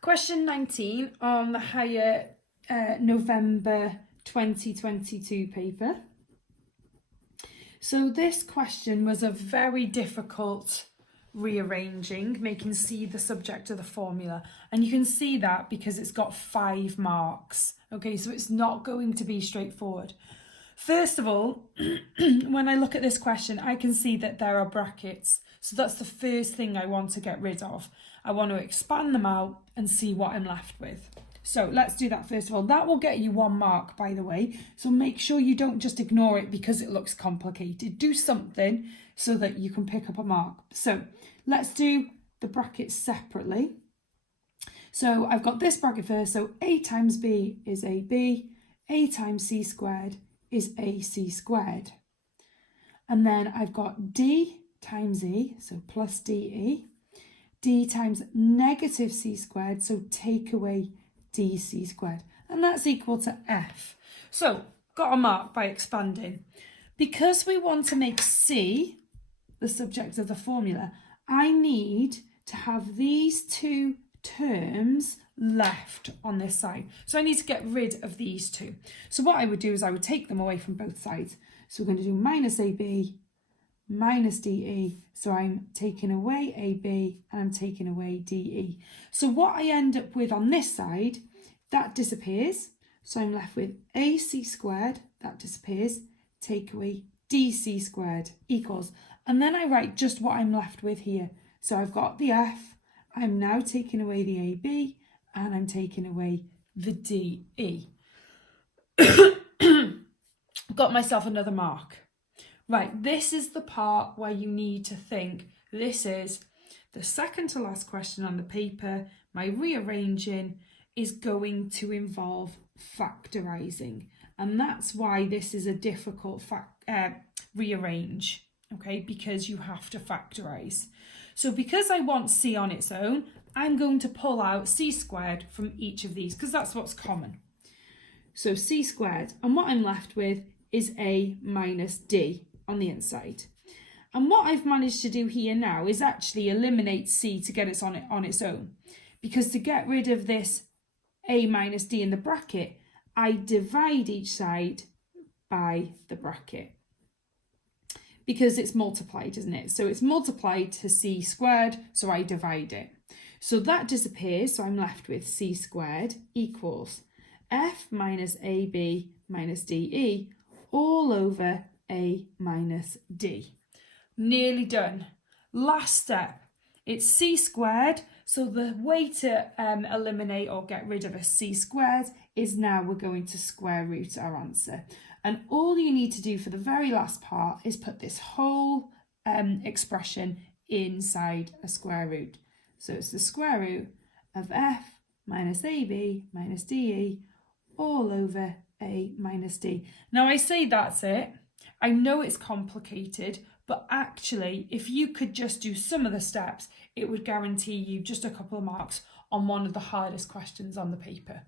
Question 19 on the higher November 2022 paper. So this question was a very difficult rearranging, making C the subject of the formula. And you can see that because it's got 5 marks. Okay, so it's not going to be straightforward. First of all, when I look at this question, I can see that there are brackets. So that's the first thing I want to get rid of. I want to expand them out and see what I'm left with. So let's do that first of all. That will get you 1 mark, by the way. So make sure you don't just ignore it because it looks complicated. Do something so that you can pick up a mark. So let's do the brackets separately. So I've got this bracket first. So A times B is AB. A times C squared is AC squared. And then I've got D times E, so plus DE. D times negative C squared, so take away DC squared. And that's equal to F. So, got a mark by expanding. Because we want to make C the subject of the formula, I need to have these 2 terms left on this side. So I need to get rid of these 2. So what I would do is I would take them away from both sides. So we're going to do minus AB minus DE. So I'm taking away AB and I'm taking away DE. So what I end up with on this side, that disappears. So I'm left with AC squared, that disappears, take away DC squared equals. And then I write just what I'm left with here. So I've got the F, I'm now taking away the AB, and I'm taking away the DE. Got myself another mark. Right, this is the part where you need to think. This is the second to last question on the paper. My rearranging is going to involve factorising. And that's why this is a difficult rearrange, okay, because you have to factorise. So because I want C on its own, I'm going to pull out C squared from each of these because that's what's common. So C squared, and what I'm left with is A minus D on the inside. And what I've managed to do here now is actually eliminate C to get it on its own. Because to get rid of this A minus D in the bracket, I divide each side by the bracket. Because it's multiplied, isn't it? So it's multiplied to C squared, so I divide it. So that disappears, so I'm left with C squared equals F minus AB minus DE all over A minus D. Nearly done. Last step, it's C squared. So the way to eliminate or get rid of a C squared is now we're going to square root our answer. And all you need to do for the very last part is put this whole expression inside a square root. So it's the square root of F minus AB minus DE all over A minus D. Now I say that's it. I know it's complicated, but actually if you could just do some of the steps, it would guarantee you just a couple of marks on one of the hardest questions on the paper.